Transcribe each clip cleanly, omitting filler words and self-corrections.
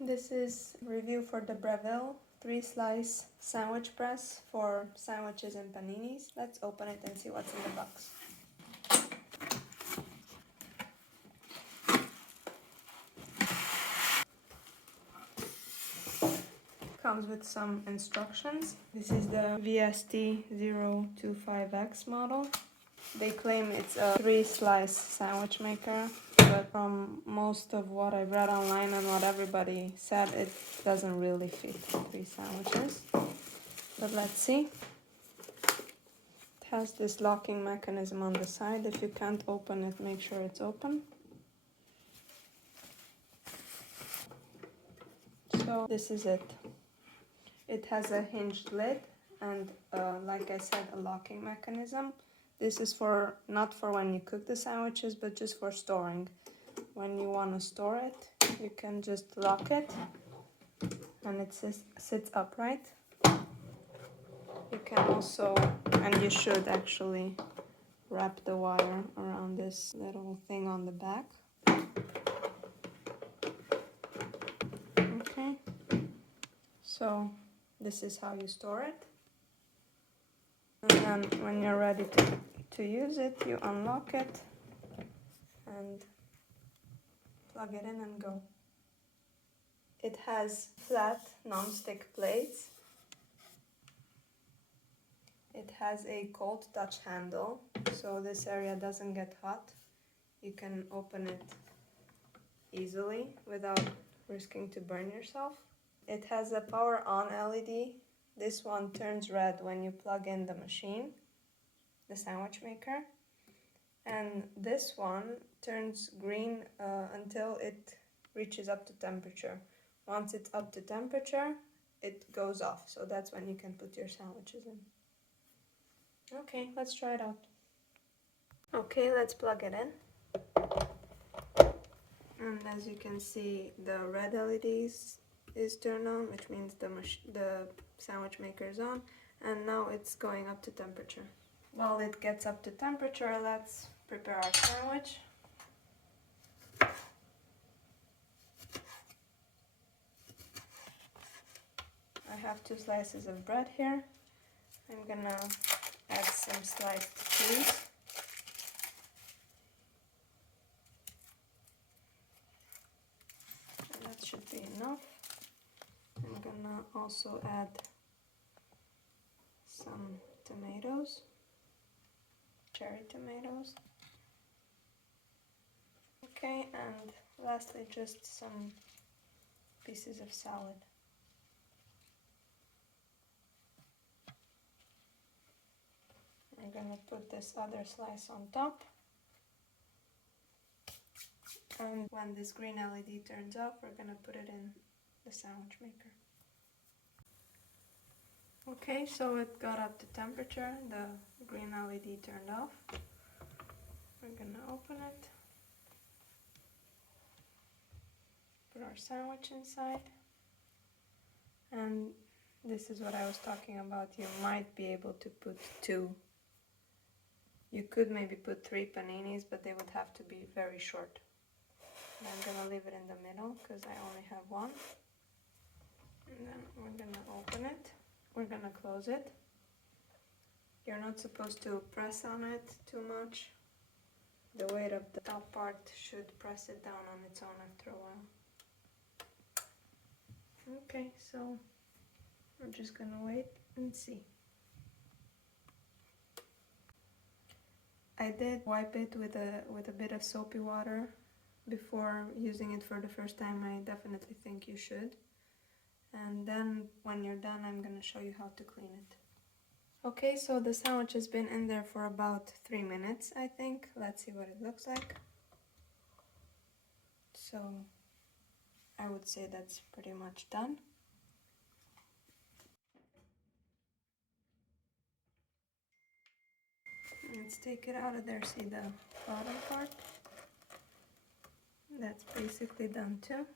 this is review for the Breville 3-slice sandwich press for sandwiches and paninis. Let's open it and see what's in the box. Comes with some instructions. This is the VST025X model. They claim it's a 3-slice sandwich maker, but from most of what I read online and what everybody said, it doesn't really fit 3 sandwiches. But let's see. It has this locking mechanism on the side. If you can't open it, make sure it's open. So this is it. It has a hinged lid and, like I said, a locking mechanism. This is not for when you cook the sandwiches, but just for storing. When you want to store it, you can just lock it and it sits upright. You can also, and you should actually, wrap the wire around this little thing on the back. Okay, so this is how you store it. And then when you're ready to use it, you unlock it and plug it in and go. It has flat non-stick plates. It has a cold touch handle, so this area doesn't get hot. You can open it easily without risking to burn yourself. It has a power on LED. This one turns red when you plug in the machine, the sandwich maker. And this one turns green until it reaches up to temperature. Once it's up to temperature, it goes off. So that's when you can put your sandwiches in. Okay, let's try it out. Okay, let's plug it in. And as you can see, the red LEDs is turned on, which means the sandwich maker is on, and now it's going up to temperature. While it gets up to temperature, let's prepare our sandwich. I have 2 slices of bread here. I'm gonna add some sliced cheese. And that should be enough. I'm gonna also add some tomatoes, cherry tomatoes. Okay, and lastly just some pieces of salad. I'm gonna put this other slice on top. And when this green LED turns off, we're gonna put it in the sandwich maker. Okay, so it got up to temperature, the green LED turned off. We're gonna open it, put our sandwich inside, and this is what I was talking about. You might be able to put 2. You could maybe put 3 paninis, but they would have to be very short. And I'm gonna leave it in the middle because I only have 1. And then we're gonna open it. We're gonna close it. You're not supposed to press on it too much. The weight of the top part should press it down on its own after a while. Okay, so we're just gonna wait and see. I did wipe it with a bit of soapy water before using it for the first time. I definitely think you should. And then when you're done, I'm gonna show you how to clean it. Okay, so the sandwich has been in there for about 3 minutes, I think. Let's see what it looks like. So I would say that's pretty much done. Let's take it out of there. See the bottom part? That's basically done too.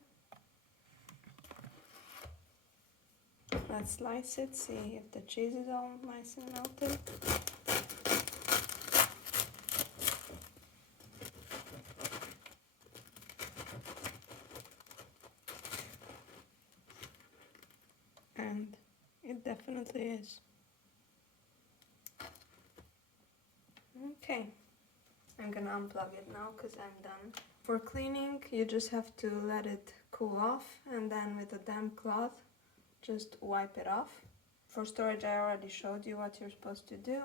Let's slice it, see if the cheese is all nice and melted. definitely is. Okay, I'm gonna unplug it now because I'm done. For cleaning, you just have to let it cool off, and then with a damp cloth, just wipe it off. For storage, I already showed you what you're supposed to do.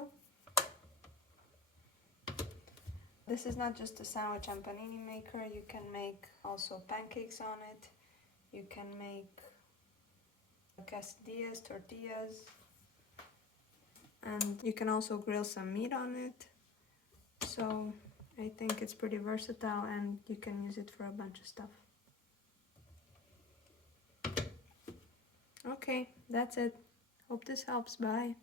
This is not just a sandwich and panini maker, you can make also pancakes on it. You can make quesadillas, tortillas, and you can also grill some meat on it. So I think it's pretty versatile and you can use it for a bunch of stuff. Okay, that's it. Hope this helps. Bye.